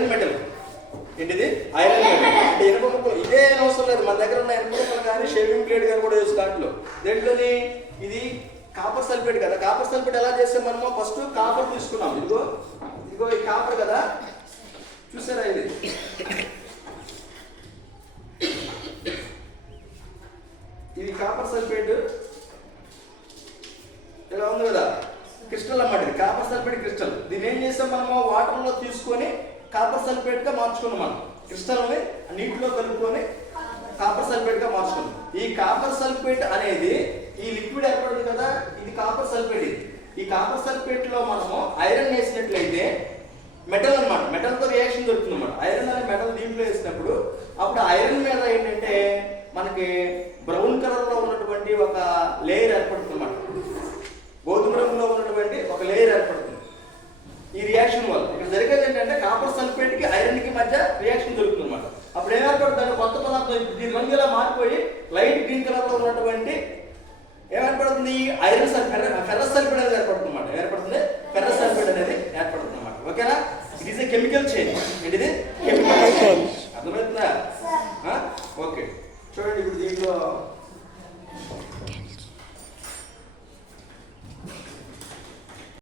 Iron metal. ఏంటిది? Iron metal. అంటే ఇనుప ముక్కలు. ఇదే అవసరం లేదు, మన దగ్గర ఉన్న ఇనుప ముక్కలు కానీ షేవింగ్ బ్లేడ్ కానీ కూడా యూస్ దాంట్లో. దేంట్లోని ఇది కాపర్ సల్ఫేట్ కదా. కాపర్ సల్ఫేట్ ఎలా చేస్తే మనము ఫస్ట్ కాపర్ తీసుకున్నాం. ఇదిగో ఇదిగో ఈ కాపర్ కదా, చూసారా? ఇది ఇది కాపర్ సల్ఫేట్ ఇలా ఉంది కదా, క్రిస్టల్ అన్నమాట. ఇది కాపర్ సల్ఫేట్ క్రిస్టల్. దీన్ని ఏం చేస్తాం మనము? వాటర్లో తీసుకొని కాపర్ సల్ఫేట్ గా మార్చుకున్నాం. మనం క్రిస్టల్ని నీటిలో కలుపుకొని కాపర్ సల్ఫేట్ గా మార్చుకున్నాం. ఈ కాపర్ సల్ఫేట్ అనేది ఈ లిక్విడ్ ఏర్పడింది కదా, ఇది కాపర్ సల్ఫేట్. ఈ కాపర్ సల్ఫేట్ లో మనము ఐరన్ వేసినట్లయితే మెటల్ అన్నమాట, మెటల్ తో రియాక్షన్ దొరుకుతుంది అన్నమాట. ఐరన్ అనే మెటల్ దీంట్లో వేసినప్పుడు అప్పుడు ఐరన్ మీద ఏంటంటే మనకి బ్రౌన్ కలర్ లో ఉన్నటువంటి ఒక లేయర్ ఏర్పడుతుంది అన్నమాట. గోధుమ రంగులో ఉన్నటువంటి ఒక లేయర్ ఏర్పడుతుంది ఈ రియాక్షన్ వల్ల. ఇక్కడ జరిగేది ఏంటంటే కాపర్ సల్ఫేట్ కి ఐరన్ కి మధ్య రియాక్షన్ జరుగుతుంది అన్నమాట. అప్పుడు ఏర్పడుతుంది? కొత్త పదార్థం దీని రంగు ఇలా మారిపోయి లైట్ గ్రీన్ కలర్ లో ఉన్నటువంటి ఏర్పడుతుంది? ఐరన్ సల్ఫేట్, ఫెర్రస్ సల్ఫేట్ అనేది ఏర్పడుతుంది అన్నమాట. ఏర్పడుతుంది ఫెర్రస్ సల్ఫేట్ అనేది ఏర్పడుతుంది అన్నమాట. ఓకేనా? It is a chemical change. ఏంటిది? Chemical change. అర్థమవుతుందా? ఓకే, చూడండి ఇప్పుడు దీంట్లో